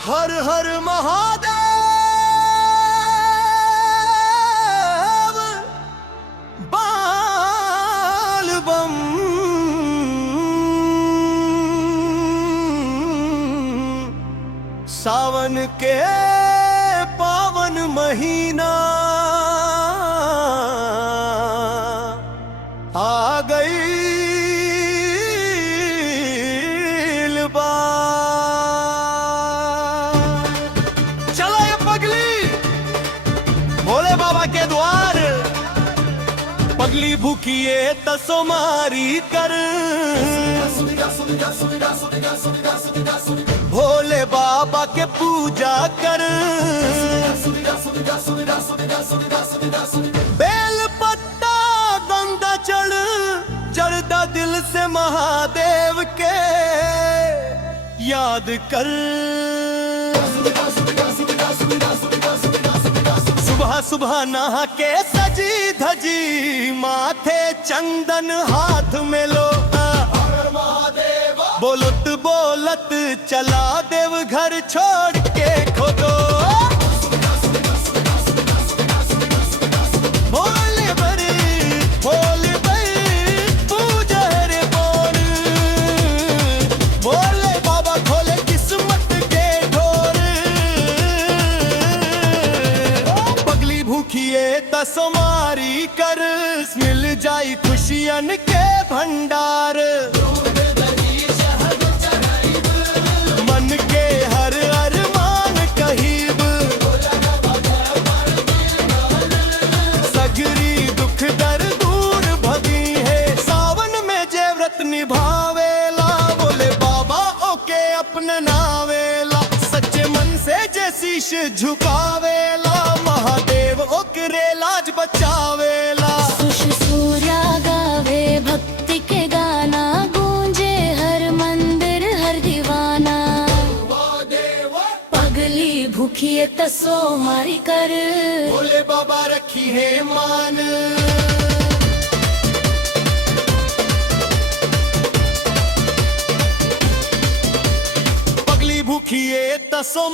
हर हर महादेव बाल बम। सावन के पावन महीना आ गई भोले बाबा के द्वार। पगली भूखिए तसो मारी कर, भोले बाबा के पूजा कर। बेल पत्ता गंगा चढ़ चढ़ता दिल से महादेव के याद कर। सुबह सुबह नहा के सजी धजी, माथे चंदन हाथ में लो। बोलत बोलत चला देव घर छोड़ के खोदो। भोले बड़ी भोले बड़ी पूजा रे बोल। भोले बाबा खोले किस्मत के ढोर। पगली भूखिए तसमारी कर, मिल जाई खुशियन के भंडार। मन के हर अरमान कहीब, सगरी दुख दर दूर भगी है। सावन में जे व्रत निभावेला, बोले बाबा ओके अपने नावेला। सच्चे मन से जे शीश झुकावेला, महादेव ओकरे लाज बचावेला। सूर्या गावे भक्ति के गाना, गूंजे हर मंदिर हर दीवाना। पगली भूखिए तसो मारी कर, भोले बाबा रखी है मान। पगली भूखिए तसो